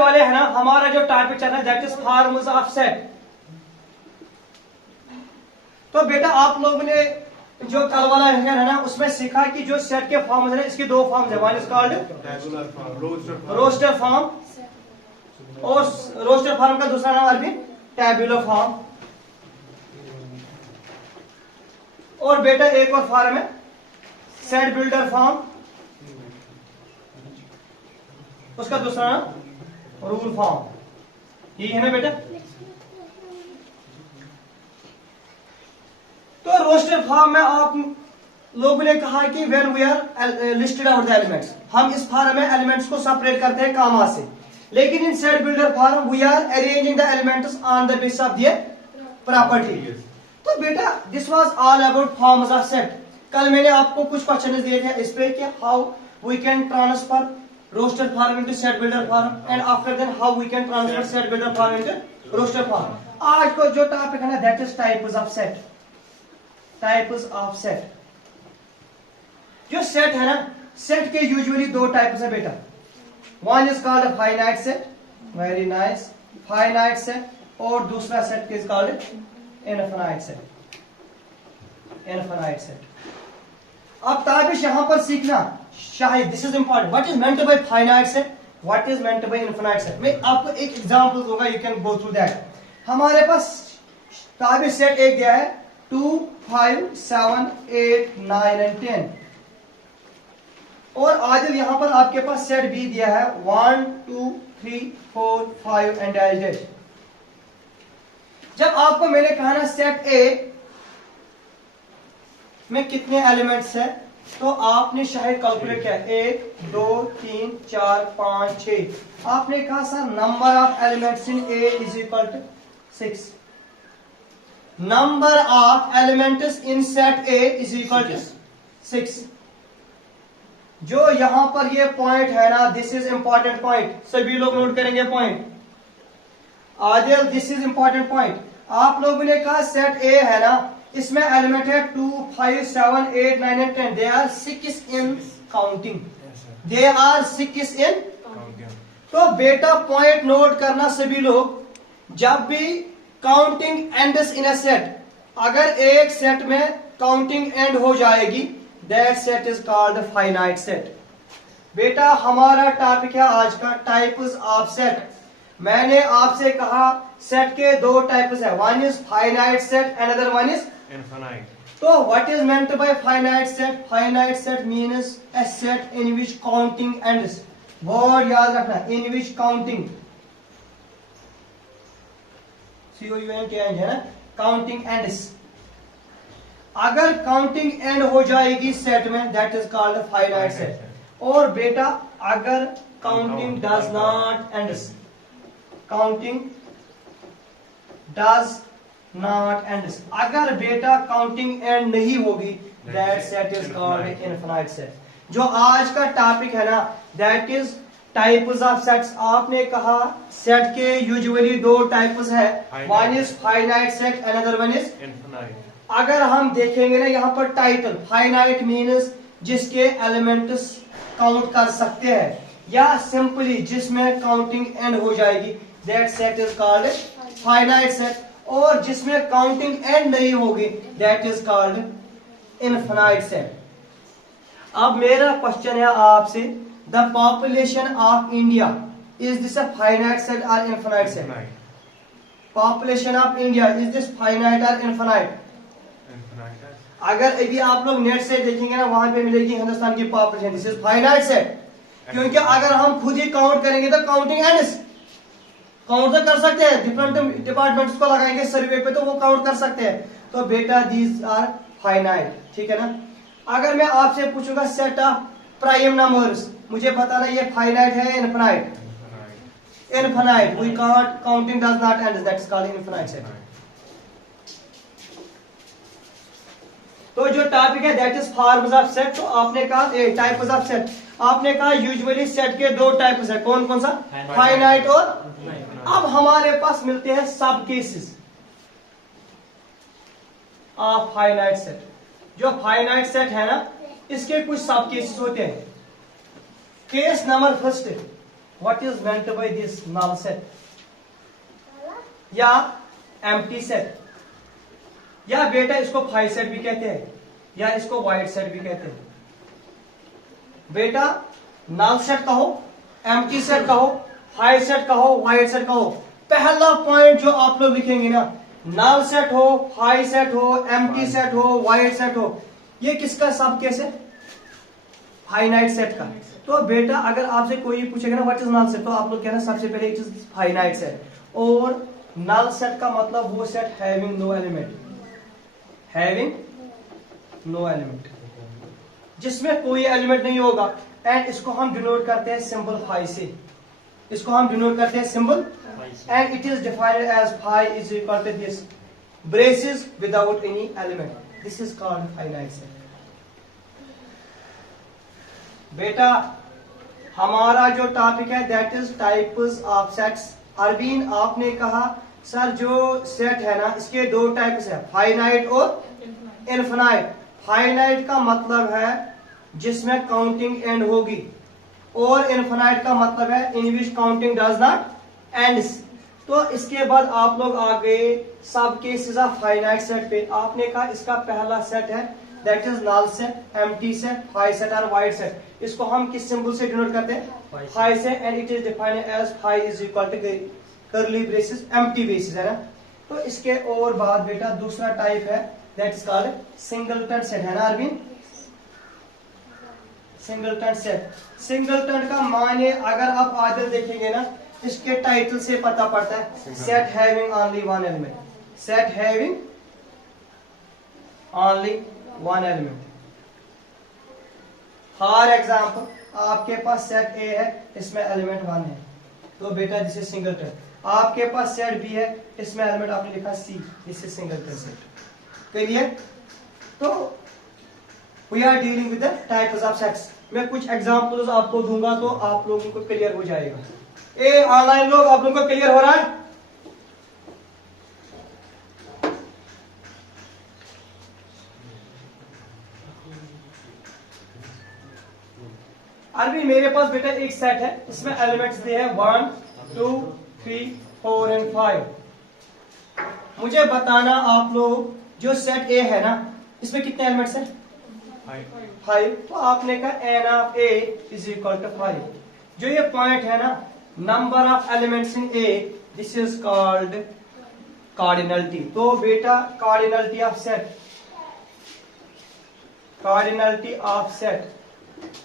वाले है ना, हमारा जो टॉपिक चल रहा है that is forms of set. तो बेटा आप लोगों ने जो कल वाला है ना उसमें सीखा कि जो सेट के फॉर्म्स है इसकी दो फॉर्म्स है, one is called roster form और रोस्टर फॉर्म का दूसरा नाम अरबी टैबुलर फॉर्म। और बेटा एक और फॉर्म है सेट बिल्डर फॉर्म, उसका दूसरा नाम रूल फॉर्म। यही है ना बेटा। तो रोस्टर फॉर्म में आप लोगों ने कहा कि when we are listed out the elements, हम इस फॉर्म में एलिमेंट्स को सेपरेट करते हैं कामा से। लेकिन in set builder form we are arranging the elements on the basis of their property. तो बेटा this was all about forms of set. कल मैंने आपको कुछ क्वेश्चन दिए थे इस पे कि how we can transfer roster form into set builder form and after then how we can transfer set builder form into roster form. आज को जो टॉपिक है ना that is types of set. Types of set, जो set है ना, set के usually दो टाइप्स है बेटा। One is called finite set, very nice, finite set, और दूसरा set is called infinite set, infinite set. अब ताबिश यहां पर सीखना शायद this is important, what is meant by finite set, what is meant bye infinite set. मैं आपको एक एग्जांपल दूंगा, you can go through that. हमारे पास ताबिश सेट एक दिया है 2, 5, 7, 8, 9 एंड 10, और आदिल यहां पर आपके पास सेट बी दिया है 1, 2, 3, 4, 5 एंड डैश। जब आपको मैंने कहा ना सेट ए में कितने एलिमेंट्स है, तो आपने शायद कैलकुलेट किया 1, 2, 3, 4, 5, 6। आपने कहा sir number of elements in A is equal to 6। Number of elements in set A is equal to 6। जो यहां पर ये पॉइंट है ना, दिस इज इंपॉर्टेंट पॉइंट, सभी लोग नोट करेंगे point. Adil this is important point. आप लोगों ने कहा सेट ए है ना, इसमें एलिमेंट है 2, 5, 7, 8, 9 and 10। They are 6 in counting, they are 6 in. तो बेटा पॉइंट नोट करना सभी लोग, जब भी counting ends in a set, अगर एक सेट में काउंटिंग एंड हो जाएगी that set is called finite set. बेटा हमारा टॉपिक है आज का टाइप्स ऑफ सेट। मैंने आपसे कहा सेट के दो टाइप्स है, one is finite set, another one is infinite. तो what is meant by finite set? Finite set means a set in which counting ends. Word याद रखना, इन विच काउंटिंग, COUNT है ना, काउंटिंग एंड्स। अगर counting end हो जाएगी set में that is called finite set. और बेटा अगर counting does not ends, counting does not ends, अगर बेटा काउंटिंग एंड नहीं होगी that set is called infinite set. जो आज का टॉपिक है ना that is types of sets. आपने कहा सेट के यूजुअली दो टाइप्स है, one is finite set, another one is infinite. अगर हम देखेंगे ना यहाँ पर टाइटल, फाइनाइट मीन्स जिसके एलिमेंट्स काउंट कर सकते हैं, या सिंपली जिसमें काउंटिंग एंड हो जाएगी that set is called finite set. और जिसमें काउंटिंग एंड नहीं होगी that is called infinite set. अब मेरा क्वेश्चन है आपसे, the population of India is this a finite set और infinite set? Population of India is this finite और इनफिनाइट? अगर अभी आप लोग नेट से देखेंगे ना वहां पे मिलेगी हिंदुस्तान की population, this is finite set. क्योंकि अगर हम खुद ही काउंट करेंगे तो काउंटिंग एंड्स, काउंट तो कर सकते हैं, डिफरेंट डिपार्टमेंट्स को लगाएंगे सर्वे पे तो वो काउंट कर सकते हैं। तो बेटा दीज आर फाइनाइट, ठीक है ना। अगर मैं आपसे पूछूंगा सेट ऑफ प्राइम नंबर्स, मुझे बताना ये फाइनाइट है infinite? Infinite, we can't, counting does not end, that is called infinite set. तो जो टॉपिक है that is forms of set. तो आपने कहा टाइप्स ऑफ सेट, आपने कहा यूजुअली सेट के दो टाइप्स है, कौन कौन सा? फाइनाइट और। अब हमारे पास मिलते हैं sub cases of finite set. जो फाइनाइट सेट है ना इसके कुछ सब केसेस होते हैं। Case number first, what is meant by this null set या एम्प्टी सेट, या बेटा इसको फाई सेट भी कहते हैं या इसको वाइड सेट भी कहते हैं। बेटा नल सेट कहो, एम्प्टी सेट कहो, फाई सेट कहो, वाइड सेट कहो, पहला पॉइंट जो आप लोग लिखेंगे ना, नल सेट हो, फाई सेट हो, एम्प्टी सेट हो, वाइड सेट हो, ये किसका सब केस है? फाइनाइट सेट का। तो बेटा अगर आपसे कोई पूछेगा ना व्हाट इज नल सेट, तो आप लोग कहना सबसे पहले इट इज फाइनाइट सेट। और नल सेट का मतलब वो set having no element, having no element, जिसमें कोई एलिमेंट नहीं होगा। एंड इसको हम डिनोट करते हैं सिंबल फाई से, इसको हम डिनोट करते हैं symbol, and it is defined as phi is equal to this braces without any element, this is called finite set. बेटा हमारा जो टॉपिक है that is types of sets. अरबीन आपने कहा सर जो सेट है ना इसके दो टाइप्स है, फाइनाइट और इनफिनाइट। फाइनाइट का मतलब है जिसमें काउंटिंग एंड होगी, और इनफिनाइट का मतलब है इन which counting does not ends. तो इसके बाद आप लोग आ गए सब केसेस ऑफ फाइनाइट सेट पे। आपने कहा इसका पहला सेट है that is null set, empty set, phi set और वाइड सेट। इसको हम किस सिंबल से डिनोट करते हैं? फाई से, and it is defined as phi is equal to curly braces empty braces, है ना। तो इसके और बाद बेटा दूसरा टाइप है that is called singleton set, है ना अरविंद? Singleton set. सिंगलटन का माने अगर आप आदर देखेंगे ना, इसके टाइटल से पता पड़ता है set having only one element, set having only one element. For example आपके पास सेट ए है, इसमें एलिमेंट वन है, तो बेटा दिस इज सिंगलटन। आपके पास सेट बी है, इसमें एलिमेंट आपने लिखा C, this is singleton set. Clear? तो we are dealing with the types of sets. मैं कुछ एग्जांपल्स आपको दूंगा तो आप लोगों को क्लियर हो जाएगा। ए ऑनलाइन लोग आप लोगों को क्लियर हो रहा है? अभी मेरे पास बेटा एक सेट है, इसमें एलिमेंट्स दिए हैं 1 2 3 4 एंड 5। मुझे बताना आप लोग जो सेट ए है ना इसमें कितने एलिमेंट्स हैं? 5। तो आपने कहा N of A is equal to 5। जो ये पॉइंट है ना number of elements in A, this is called cardinality. तो बेटा cardinality of set, cardinality of set,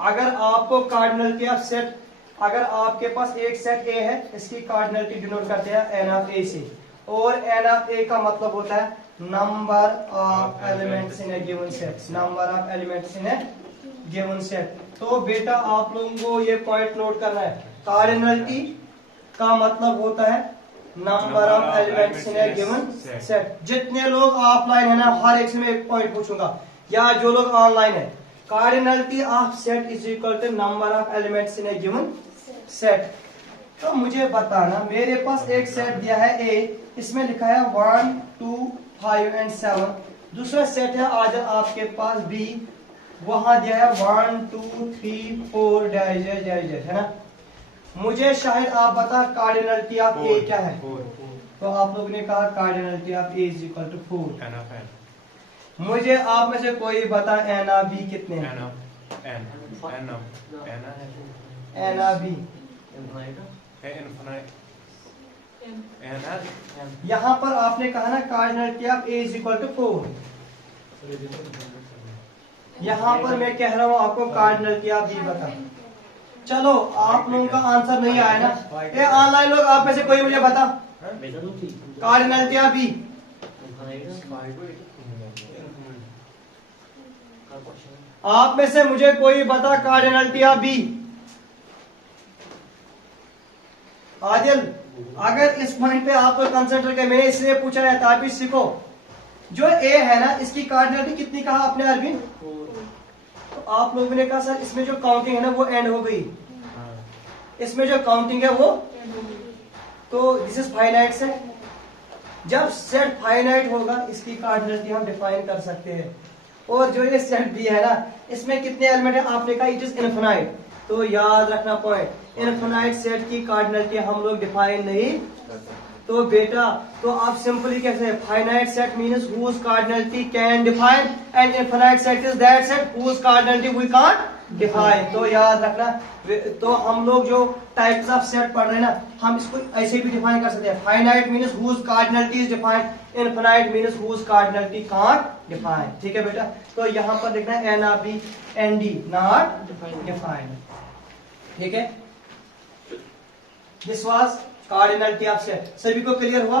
अगर आपको कार्डिनलिटी ऑफ सेट, अगर आपके पास एक सेट ए है इसकी कार्डिनलिटी डिनोट करते हैं एन ऑफ ए से, और एन ऑफ ए का मतलब होता है number of elements in a given set, number of elements in a given set. तो बेटा आप लोगों को ये पॉइंट नोट करना है, कार्डिनलिटी का मतलब होता है number of elements in a given set. जितने लोग ऑफलाइन है ना हर एक से मैं एक पॉइंट पूछूंगा, या जो लोग ऑनलाइन है, cardinality of set is equal to number of elements in a given set. तो मुझे बताना मेरे पास एक सेट दिया है ए, इसमें लिखा है 1 2 5 एंड 7। दूसरा सेट है आज आपके पास बी, वहां दिया है 1 2 3 4 डैश डैश डैश डैश, है ना। मुझे शायद आप बता कार्डिनलिटी ऑफ ए क्या है? तो आप लोगों ने कहा cardinality of A is equal to 4। मुझे आप में से कोई बता एन ऑफ बी कितने हैं? एन ऑफ बी यहाँ पर आपने कहा ना cardinality of A is equal to 4। यहाँ पर मैं कह रहा हूँ आपको कार्डिनलिटी ऑफ बी बता। चलो आप लोगों का आंसर नहीं आया ना, ये ऑनलाइन लोग आप में से कोई मुझे बता कार्डिनलिटी ऑफ बी। आप में से मुझे कोई बता कार्डिनलिटी ऑफ बी। आदिल अगर इस पॉइंट पे आप लोग कंसंट्रेट करें, मैंने इसलिए पूछा है ताकि सीखो। जो ए है ना इसकी कार्डिनलिटी कितनी कहा आपने अरविंद? तो आप लोगों ने कहा सर इसमें जो काउंटिंग है ना वो एंड हो गई, इसमें जो काउंटिंग है वो, तो दिस इज फाइनाइट सेट। जब सेट फाइनाइट होगा इसकी कार्डिनलिटी हम डिफाइन कर सकते हैं। और जो ये सेट बी है ना इसमें कितने एलिमेंट है? आपने कहा इट इज इनफिनाइट। तो याद रखना पॉइंट, इनफिनाइट सेट की कार्डिनलिटी हम लोग डिफाइन नहीं। तो बेटा तो आप सिंपली कहते हैं finite set means whose cardinality can define and infinite set is that set whose cardinality we can't define. तो याद रखना, तो हम लोग जो टाइप्स ऑफ सेट पढ़ रहे हैं ना, हम इसको ऐसे भी डिफाइन कर सकते हैं। Finite means whose cardinality is defined, infinite means whose cardinality can't define. ठीक है बेटा, तो यहाँ पर देखना N R B N D not defined. ठीक है, this was cardinality of set. सभी को क्लियर हुआ?